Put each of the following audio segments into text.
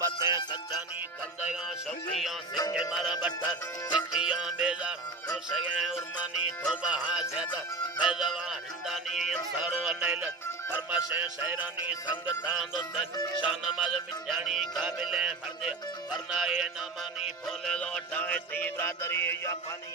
बातें सच्चानी कंदेगा शौकियां सिक्के मारा बट्टर सिक्कियां बेजार रोशगे उर्मानी तोबा हाज़दा बेजवान हिंदानी इंसारो नैलत फरमाशे शहरानी संगता दोस्त शानमाज मिजानी काबिले मर्दे वरनाए नामानी फोले लोटाए ती ब्रादरी जापानी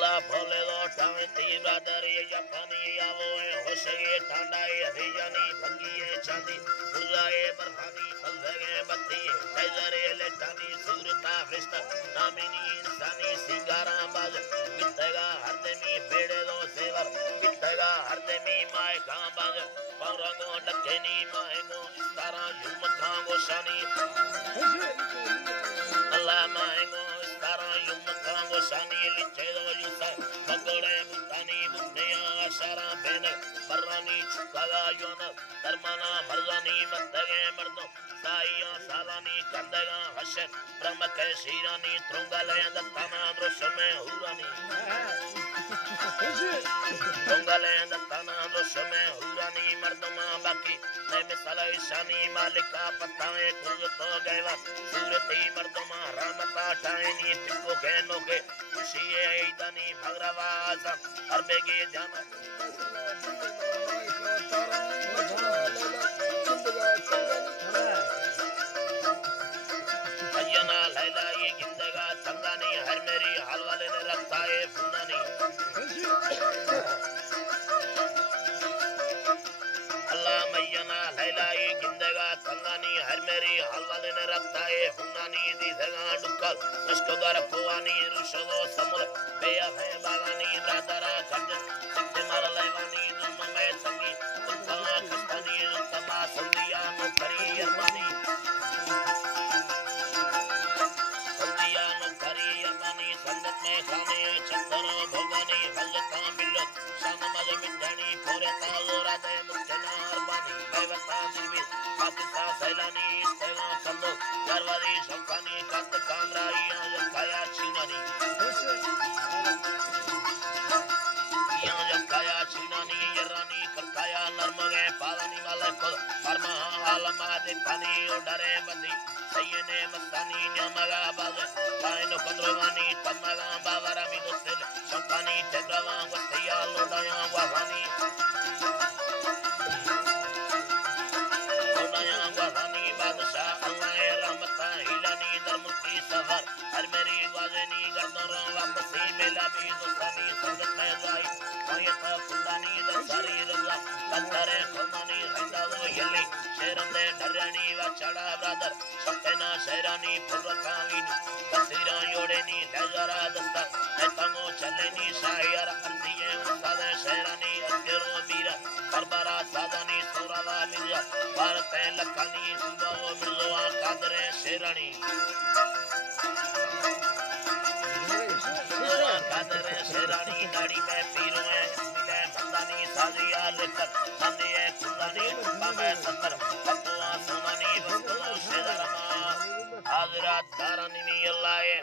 ला फोले लोटाए ती ब्रादरी जापानी आवो होशे ठंडाए हरियानी भंगिए चांदी गुजाए बरहानी फलगे बत्ती नजरे लेटानी सूरता फ्रिस्ट नामिनी इंसानी सिंगारा बाज कितेगा हरदमी बेड़े दो सेवर कितेगा हरदमी माय गां बाज पौरंगो डकेनी मायगो इस्तारा युम खांगो शानी अल्लाह मायगो इस्तारा युम खांगो शानी लिचे दो युसा बगड़े मुतानी मुन्निया आशारा बेन बर्रानी चुकागा योना दरमाना मर्दानी मत्तगे मर्दो साइया सालानी कंदेगा हशन ब्रह्म के शीरानी त्रुंगले दत्ताना द्रोशमे हुरानी त्रुंगले दत्ताना द्रोशमे हुरानी मर्दमा बाकी ने मिसाल ईशानी मालिका पत्ताए कुल तो गैवा सूरती मर्दमा रामता टाइनी टिको के नोके खुशी ईदानी भगरवाज अरबेगे जाना अयना लैला ये गिंदगा तंगानी हर मेरी हाल वाले ने रखता है फुनानी अल्लाह मैयना लैला ये गिंदगा तंगानी हर मेरी हाल वाले ने रखता है फुनानी दी जगह डुक्कल उसको दर पुआनी रुशलो समुर बेया है बागानी रादारा खंड सिक्के मार लेवानी दुम में संगी उत्तमा खस्तानी उत्तमा संदिया नो करी अरमानी संगत में खाने चंदन भगवानी हल्का मिलो शाम मजे मिठानी फोरे तालोरा दे मुचना अरबानी बेवता दिलवी पाकिस्तान सैलानी इस्तेला कंदो दरवारी शौकानी कंद कांगराइया जकाया चीनानी जकाया चीनानी यरानी करकाया नरमगे पालानी वाले को फरमा आलमा दे पानी डरे बंदी सैयने मस्तानी न्यामगा बाजे पाइनो कंद्रवानी तमगा बावरा मी दोस्तेल शंकानी तेग्रवा वस्तिया लोडाया वाहानी बादशाह अल्लाह रहमता हिलानी दरमुती सफर हर मेरी वाजनी गर्दों वापसी मेला भी दोस्तानी संगत में जाई आयता फुलानी दसारी रजा कंदरे कोमानी हंदावो यल्ली शेरंदे डरनी व चढ़ा ब्रदर सपना शेरानी फुरकावीनी तस्वीरा योड़ेनी नजरा दस्ता एतंगो चलेनी शायर अर्दिये उस्ताद शेरानी अजरो बीरा करबरा सादानी सोरावा मिर्जा भारत लखानी सुबाओ मिर्जवा कादरे शेरानी कादरे शेरानी दाढ़ी में पीरो है मिले बंदानी साजिया लेकर मंदिए खुदानी बाबे सत्तर पत्तुआ सोनानी बस्तुआ शेदरमा हाजरात दारानी में अल्लाह है